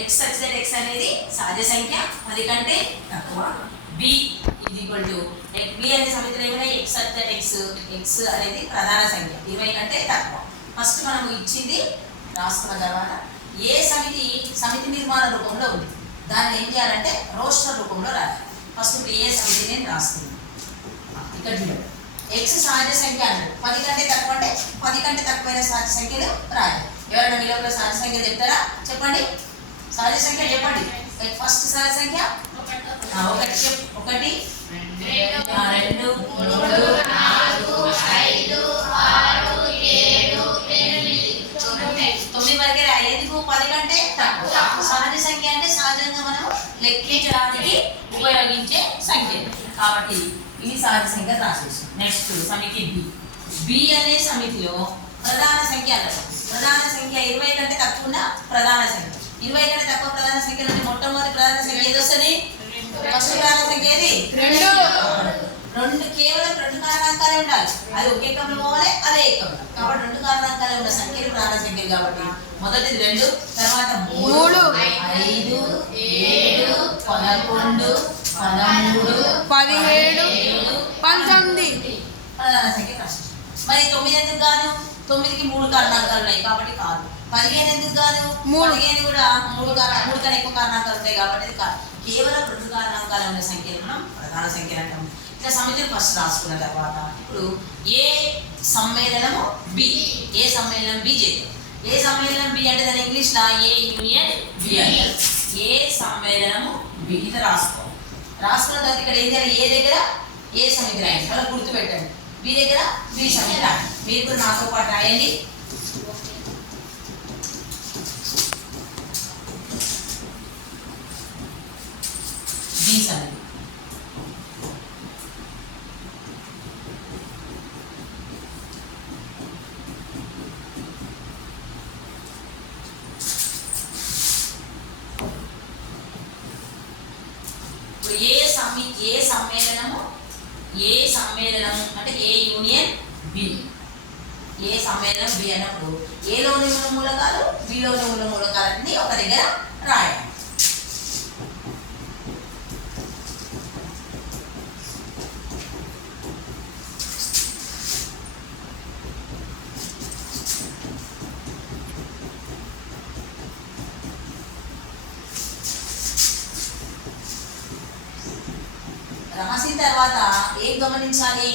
X such that X అనేది సహజ సంఖ్య పది కంటే తక్కువ. బి ఇది ఈక్వల్ టు బి అనే సమితిలో ఏమైనా x such that x x అనేది ప్రధాన సంఖ్య. ఇరవై కంటే తక్కువ. ఫస్ట్ మనం ఇచ్చింది రాసుకున్న తర్వాత ఏ సమితి సమితి నిర్మాణ రూపంలో ఉంది? దాన్ని ఏం చేయాలంటే రోస్టర్ రూపంలో రాయాలి. ఫస్ట్ ఇప్పుడు ఏ సమితి నేను రాస్తుంది ఇక్కడ చూడండి. ఎక్స్ సహజ సంఖ్య అంటారు. పది కంటే తక్కువ అంటే పది కంటే తక్కువైన సహజ సంఖ్యలు రాయాలి. ఎవరైనా మీ సహజ సంఖ్య చెప్తారా? చెప్పండి. సహజ సంఖ్య చెప్పండి. ఫస్ట్ సహజ సంఖ్య? ఒకటి ఒకటి చెప్ ఒకటి. ఆ, రెండు మూడు తొమ్మిది వరకే రాయాలి ఎందుకు? పది కంటే తక్కువ. సహజ సంఖ్య అంటే సహజంగా మనం లెక్కించడానికి ఉపయోగించే సంఖ్య. కాబట్టి ఇది సహజ సంఖ్య రాసేసాం. నెక్స్ట్ సమితి బి బి అనే సమితిలో ప్రధాన సంఖ్య ప్రధాన సంఖ్య ఇరవై కంటే తక్కువ ప్రధాన సంఖ్య. ఇరవై కంటే తక్కువ ప్రధాన సంఖ్య నుండి మొట్టమొదటి ప్రధాన సంఖ్య ఏది వస్తుంది? ఫస్ట్ ప్రధాన సంఖ్య ఏది? రెండు. రెండు కేవలం రెండు కారణాంకాలే ఉండాలి. అది ఒక ఏకంలో పోవాలి అదే ఏకంలో కాబట్టి రెండు కారణాంకాలే ఉన్న సంఖ్యలు ప్రధాన సంఖ్యలు కాబట్టి మొదటిది రెండు తర్వాత మూడు. ఐదు ఏడు పదకొండు పదమూడు పదిహేడు, పంతొమ్మిది. ప్రధాన సంఖ్య రాష్ట్రం మరి తొమ్మిది ఎందుకు కాదు? తొమ్మిదికి మూడు కారణాంకాలు ఉన్నాయి కాబట్టి కాదు. పదిహేను ఎందుకు కాదు? మూడు. పదిహేను కూడా మూడు కారణ మూడు కన్నా ఎక్కువ కారణాంకాలు ఉంటాయి కాబట్టి కేవలం రెండు కారణాంకాలు ఉన్న సంఖ్యలు మనం ప్రధాన సంఖ్యలు అంటాం. ఇట్లా సమితిని ఫస్ట్ రాసుకున్న తర్వాత ఇప్పుడు ఏ సమ్మేళనము బి ఏ సమ్మేళనం బి చేద్దాం. ఏ సమ్మేళనం బి అంటే దాని ఇంగ్లీష్లో ఏ యూనియన్ బి అంటారు ఏ సమ్మేళనము బి ఇది రాసుకోవాలి రాసుకున్న తర్వాత ఇక్కడ ఏం చేయాలి? ఏ దగ్గర ఏ సమితి రాయండి అలా గుర్తు పెట్టండి బి దగ్గర బి సమితి రాయండి మీరు కూడా నాతో పాటు రాయండి. బి సమితి ఇప్పుడు ఏ సమ్మి ఏ సమ్మేళనము? ఏ సమ్మేళనము? అంటే ఏ యూనియన్? బి. ఏ సమ్మేళనం? బి అన్నప్పుడు ఏలోని ఉన్న మూలకాలు? బిలోని ఉన్న మూలకాలన్నీ ఒక దగ్గర రాయాలి. రాసిన తర్వాత ఏం గమనించాలి.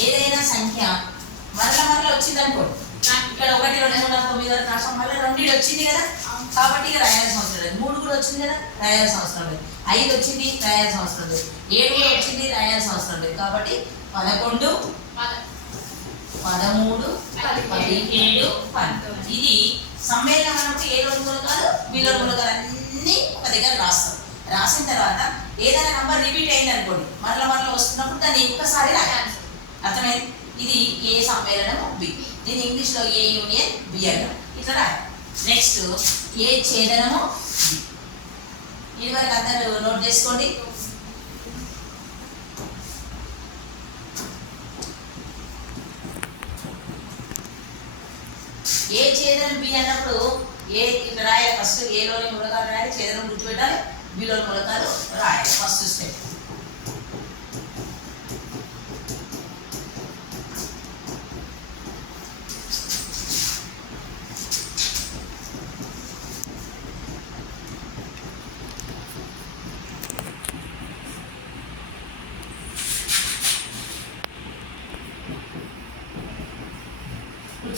ఏదైనా సంఖ్య మరల మరల వచ్చింది అనుకోండి ఇక్కడ ఒకటి రెండు మూడు నాలుగు తొమ్మిది వరకు రాసాం మళ్ళీ రెండు వచ్చింది కదా? కాబట్టి రాయాల్సిన అవసరం లేదు. మూడు కూడా వచ్చింది కదా? రాయాల్సిన అవసరం లేదు. ఐదు వచ్చింది రాయాల్సిన అవసరం లేదు. ఏడు కూడా వచ్చింది రాయాల్సిన అవసరం లేదు. కాబట్టి పదకొండు పదమూడు పదిహేడు పంతొమ్మిది. ఇది సమ్మేళనం ఏ రెండు కాదు బిలో మూలకాలు అన్నీ ఒక దగ్గర రాస్తాం. రాసిన తర్వాత ఏదైనా నంబర్ రిపీట్ అయింది అనుకోండి మరల మరల వస్తున్నప్పుడు దాన్ని ఒక్కసారి రాయాలి. అర్థమైంది? ఇది ఏ సమ్మేళనము? బి. దీని ఇంగ్లీష్లో ఏ యూనియన్? బి అన్నాం ఇట్లా రాయాలి. నెక్స్ట్ ఏ ఛేదనము? ఇది వరకు అందరూ నోట్ చేసుకోండి. ఏ ఛేదనం బి అన్నప్పుడు ఏ ఇక్కడ రాయాలి? ఫస్ట్ ఏలోని మూలకాలు రాయాలి? ఛేదనం గుర్తుపెట్టాలి? బిలోని మూలకాలు రాయాలి. ఫస్ట్ స్టెప్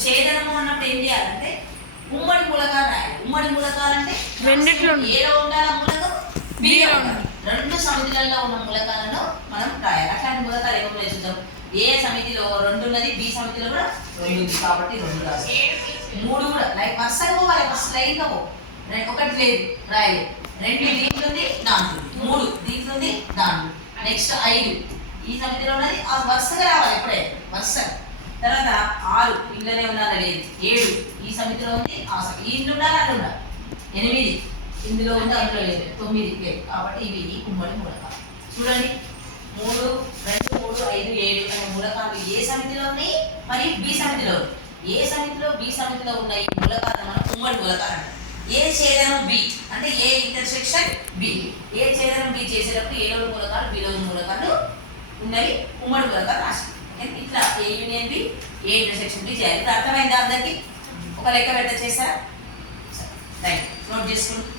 ఛేదనము అన్నప్పుడు ఏం చేయాలంటే ఉమ్మడి మూలకాలు రాయాలి. ఉమ్మడి మూలకాలు అంటే. ఏలో ఉండాలి మూలకం? బిలో ఉండాలి. రెండు సమితులలో ఉన్న మూలకాలను మనం రాయాలి. అట్లాంటి మూలకాలు ఏమో చూద్దాం ఏ సమితిలో రెండు ఉన్నది బి సమితిలో కూడా రెండు ఉంది. కాబట్టి రెండు రాస్తాం మూడు కూడా. లైక్ వరుసగా పోవాలి. ఫస్ట్ లైన్గా పో ఒకటి లేదు. రాయలేదు. రెండు దీంట్లో ఉంది ఉంది. మూడు దీంట్లో ఉంది దాంట్లో నెక్స్ట్ ఐదు. ఈ సమితిలో ఉన్నది ఆ వరుసగా రావాలి ఎప్పుడే వరుసగా. తర్వాత ఆరు ఇంట్లోనే ఉన్నారా లేదు ఏడు ఈ సమితిలో ఉంది ఆ ఈ ఇల్లు ఉన్నారా అని ఉన్నారు ఎనిమిది ఇందులో ఉంది అందులో లేదు. తొమ్మిది లేదు. కాబట్టి ఇవి కుమ్మడి మూలకాలు. చూడండి. మూడు రెండు మూడు ఐదు ఏడు అనే మూలకాలు ఏ సమితిలో ఉన్నాయి? మరియు బి సమితిలో ఏ సమితిలో బి సమితిలో ఉన్న ఈ మూలకాలను మనం ఉమ్మడి మూలకాలు అంటాం. ఏ ఛేదనం బి? అంటే ఏ ఇంటర్సెక్షన్ బి. ఏ ఛేదనం బి చేసేటప్పుడు ఏ మూలకాలు బిలో మూలకాలు ఉన్నవి? ఉమ్మడి మూలకాలు రాసి ఇట్లా A union B A intersection B చేయాలి. అర్థమైందా అందరికీ? ఒక లెక్క పెట్ట చేస్తారా రైట్. నోట్ చేసుకోండి.